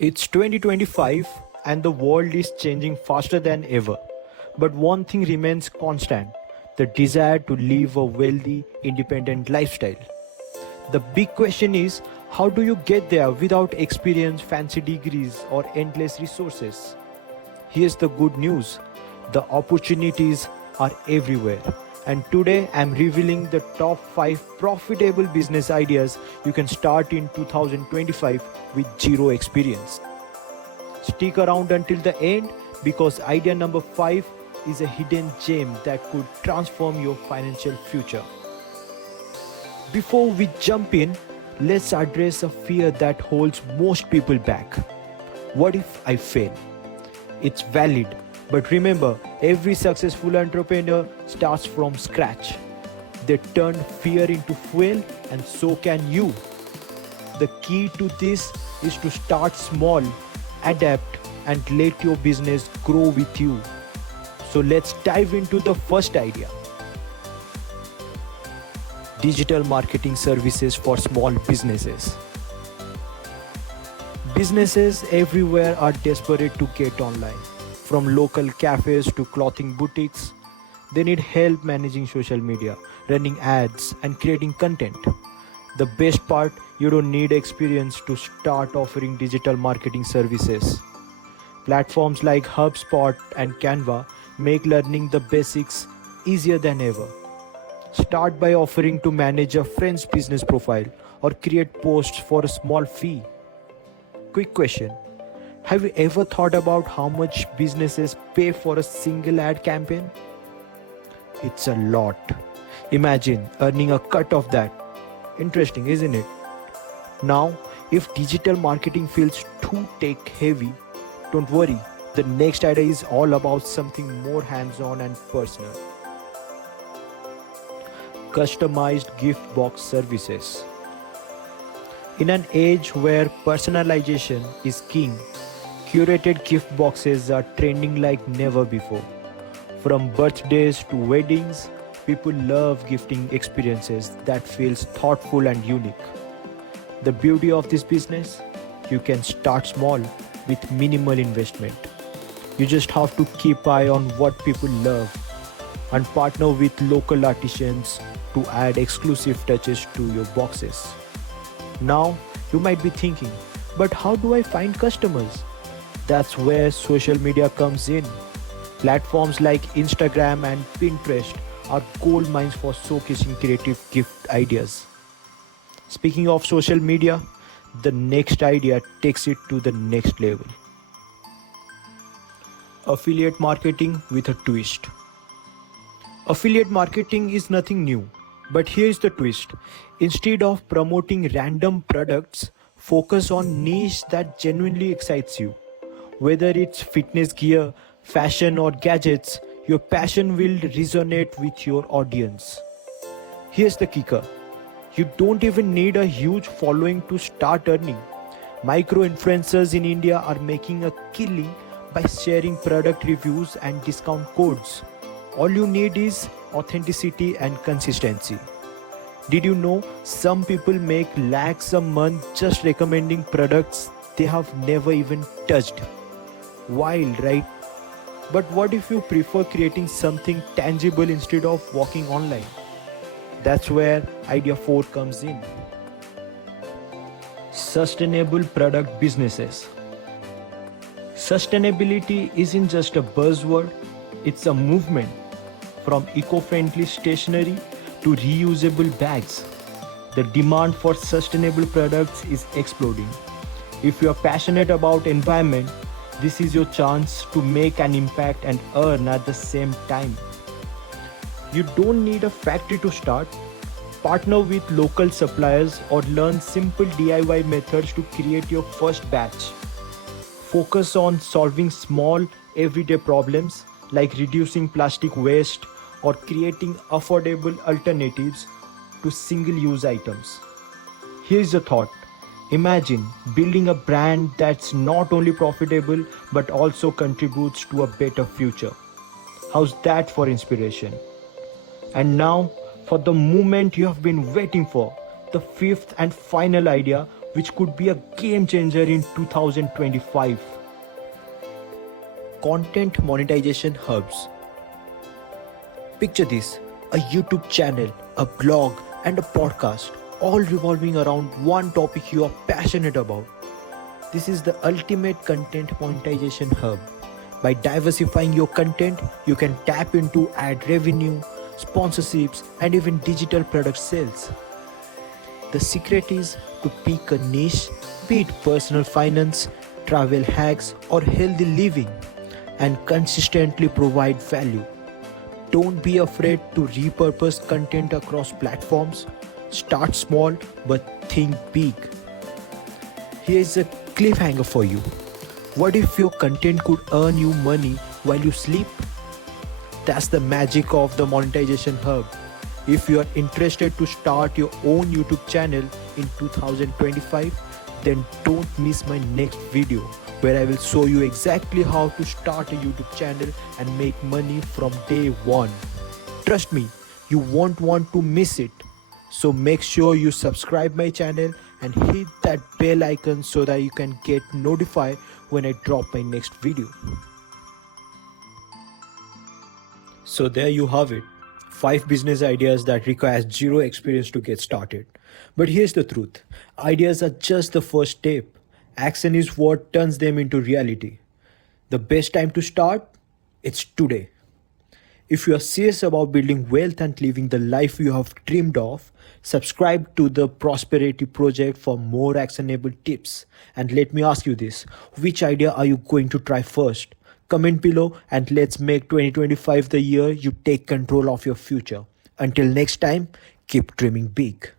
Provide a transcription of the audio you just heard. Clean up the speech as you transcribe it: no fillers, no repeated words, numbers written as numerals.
It's 2025 and the world is changing faster than ever. But one thing remains constant: the desire to live a wealthy, independent lifestyle. The big question is, how do you get there without experience, fancy degrees, or endless resources? Here's the good news: the opportunities are everywhere. And today I'm revealing the top 5 profitable business ideas you can start in 2025 with zero experience. Stick around until the end because idea number 5 is a hidden gem that could transform your financial future. Before we jump in, let's address a fear that holds most people back. What if I fail? It's valid, but remember, every successful entrepreneur starts from scratch. They turned fear into fuel, and so can you. The key to this is to start small, adapt, and let your business grow with you. So let's dive into the first idea: digital marketing services for small businesses. Businesses everywhere are desperate to get online. From local cafes to clothing boutiques, they need help managing social media, running ads, and creating content. The best part, you don't need experience to start offering digital marketing services. Platforms like HubSpot and Canva make learning the basics easier than ever. Start by offering to manage a friend's business profile or create posts for a small fee. Quick question: have you ever thought about how much businesses pay for a single ad campaign? It's a lot. Imagine earning a cut of that. Interesting, isn't it? Now, if digital marketing feels too tech heavy, don't worry. The next idea is all about something more hands-on and personal: customized gift box services. In an age where personalization is king, curated gift boxes are trending like never before. From birthdays to weddings, people love gifting experiences that feels thoughtful and unique. The beauty of this business: you can start small with minimal investment. You just have to keep eye on what people love and partner with local artisans to add exclusive touches to your boxes. Now, you might be thinking, but how do I find customers? That's where social media comes in. Platforms like Instagram and Pinterest are gold mines for showcasing creative gift ideas. Speaking of social media, the next idea takes it to the next level: affiliate marketing with a twist. Affiliate marketing is nothing new, but here's the twist. Instead of promoting random products, focus on niche that genuinely excites you. Whether it's fitness gear, fashion, or gadgets, your passion will resonate with your audience. Here's the kicker: you don't even need a huge following to start earning. Micro influencers in India are making a killing by sharing product reviews and discount codes. All you need is authenticity and consistency. Did you know some people make lakhs a month just recommending products they have never even touched? Wild, right? But what if you prefer creating something tangible instead of walking online? That's where idea 4 comes in: sustainable product businesses. Sustainability isn't just a buzzword, it's a movement. From eco-friendly stationery to reusable bags, the demand for sustainable products is exploding. If you are passionate about environment, this is your chance to make an impact and earn at the same time. You don't need a factory to start. Partner with local suppliers or learn simple DIY methods to create your first batch. Focus on solving small, everyday problems like reducing plastic waste or creating affordable alternatives to single-use items. Here's a thought: imagine building a brand that's not only profitable but also contributes to a better future. How's that for inspiration? And now, for the moment you have been waiting for, the fifth and final idea, which could be a game changer in 2025. Content monetization hubs. Picture this: a YouTube channel, a blog, and a podcast, all revolving around one topic you are passionate about. This is the ultimate content monetization hub. By diversifying your content, you can tap into ad revenue, sponsorships, and even digital product sales. The secret is to pick a niche, be it personal finance, travel hacks, or healthy living, and consistently provide value. Don't be afraid to repurpose content across platforms. Start small but think big. Here's a cliffhanger for you. What if your content could earn you money while you sleep? That's the magic of the monetization hub. If you are interested to start your own YouTube channel in 2025, then don't miss my next video where I will show you exactly how to start a YouTube channel and make money from day one. Trust me, you won't want to miss it. So make sure you subscribe my channel and hit that bell icon so that you can get notified when I drop my next video. So there you have it. 5 business ideas that require zero experience to get started. But here's the truth. Ideas are just the first step. Action is what turns them into reality. The best time to start? It's today. If you are serious about building wealth and living the life you have dreamed of, subscribe to the Prosperity Project for more actionable tips. And let me ask you this, which idea are you going to try first? Comment below and let's make 2025 the year you take control of your future. Until next time, keep dreaming big.